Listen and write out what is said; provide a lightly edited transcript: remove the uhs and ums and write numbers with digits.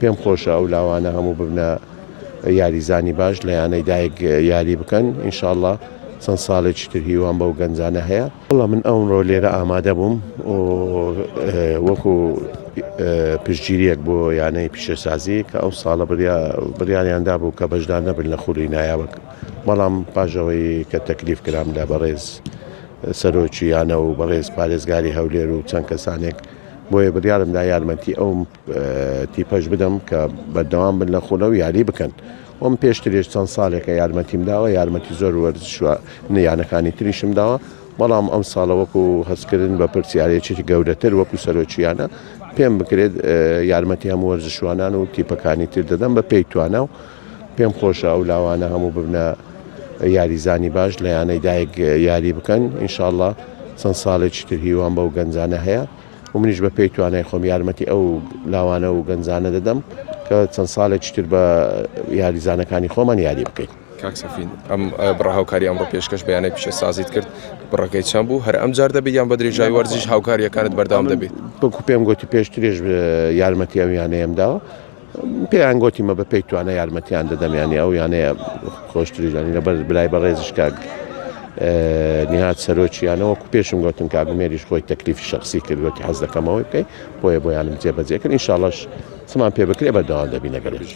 پێم خۆشە ئەو لاوانە هەموو ببنە یاریزانی باش لە یانەی دایک یاری بکەن ئینشاءڵڵا چەند ساڵێکی تر هیوان بەو گەنجانە هەیە. وەڵام من ئەوڕۆ لێرە ئامادە بووم وەکو پشتگیریەک بۆ یانەی پیشەسازی کە ئەو ساڵە بڕیاریاندا بوو کە بەشدار نەبن لە خوڵی نایاوە، بەڵام پاژەوەی کە تەکلیف کرام لە بەڕێز سەرۆکی یانە و بەڕێز پارێزگاری هەولێر و چەند کەسانێک بۆیە بڕیارمدا یارمەتی ئەو تیپەش بدەم کە بەردەوام بن لە خۆڵە و یاری بکەن. ئەم پێشترێش چەند ساڵێکە یارمەتیم داوە، یارمەتی زۆر وەرزشوە یانەکانی تریشم داوە، بەڵام ئەم ساڵە وەکو هەستکردن بە پرسیارێکی گەورەتر وەکو سەرۆکیانە پێم بکرێت یارمەتی هەموو وەرزشوانان و تیپەکانی تر دەدەم بە پێی توانە و پێم خۆشە ئەو لاوانە هەموو ببنە یاریزانی باش لە یانەی دایک یاری بکەن ئینشاءڵڵا چەند ساڵێکی تر هیوان بەو گەنجانە هەیە و منیش بە پێی توانای خۆم یارمەتی ئەو لاوانە و گەنجانە دەدەم کە چەند ساڵێکی تر بە یاریزانەکانی خۆمان یاری بکەین. کاک سەفین ئەم بڕە هاوکاری ئەمڕۆ پێشکەش بەیانەی پیشەسازیت کرد، بڕەکەی چەند بوو؟ هەر ئەم جار دەبێت یان بە درێژایی وەرزش هاوکاریەکانت بەردەوام دەبێت؟ بەکو پێم گوتی پێشترێش یارمەتی ئەو یانەیەم داوە، پێیان گوتیمە بە پێی توانە یارمەتیان دەدەم، یانی ئەو یانەیە خۆشتریژانی لەبەر بلای بەڕێزش کاک نهات سەرۆکیانەوەکو پێشم گوتم کاگومێریش خۆی تەکلیفی شخصی کرد گوتی حەز دەکەمەوەی بکەی بۆیە بۆیانم جێبەجێ کرد ئینشاءڵڵا چمان پێ بکرێ بەردەوام دەبی لەگەڵش.